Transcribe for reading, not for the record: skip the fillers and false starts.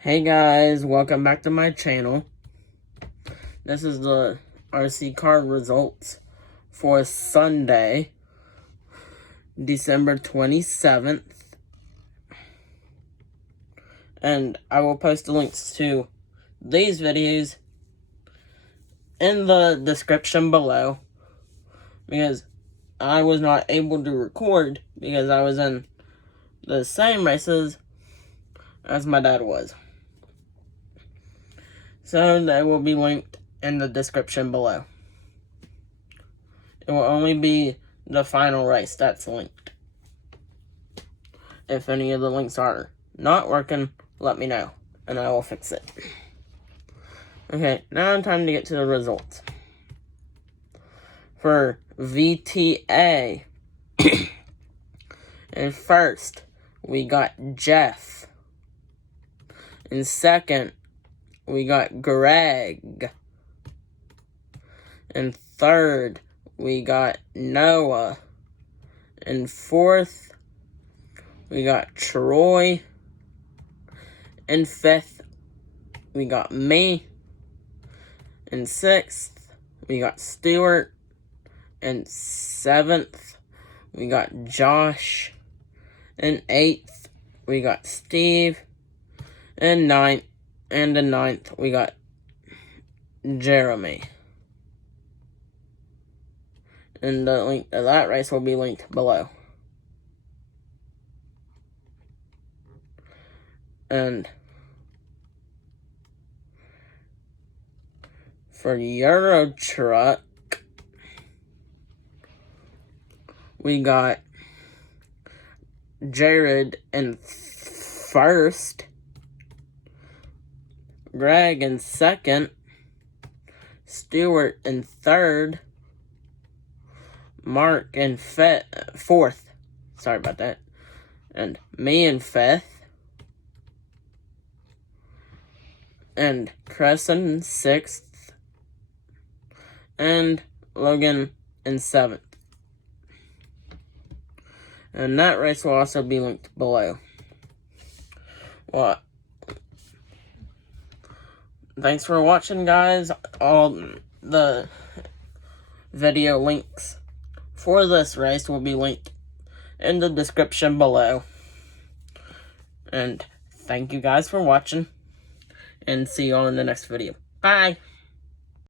Hey guys, welcome back to my channel. This is the RC card results for Sunday, December 27th. And I will post the links to these videos in the description below, because I was not able to record because I was in the same races as my dad was. So they will be linked in the description below. It will only be the final race that's linked. If any of the links are not working, let me know and I will fix it. Okay, now it's time to get to the results. For VTA, in first, we got Jeff. In second, we got Greg. In third, we got Noah. In fourth, we got Troy. In fifth, we got me. In sixth, we got Stuart. In seventh, we got Josh. In eighth, we got Steve. In ninth, we got Jeremy. And the link to that race will be linked below. And for Euro Truck, we got Jared in first, Greg in second, Stuart in third, Mark in fourth, sorry about that, and me in fifth, and Crescent in sixth, and Logan in seventh. And that race will also be linked below. Well, thanks for watching, guys. All the video links for this race will be linked in the description below. And thank you guys for watching. And see you all in the next video. Bye!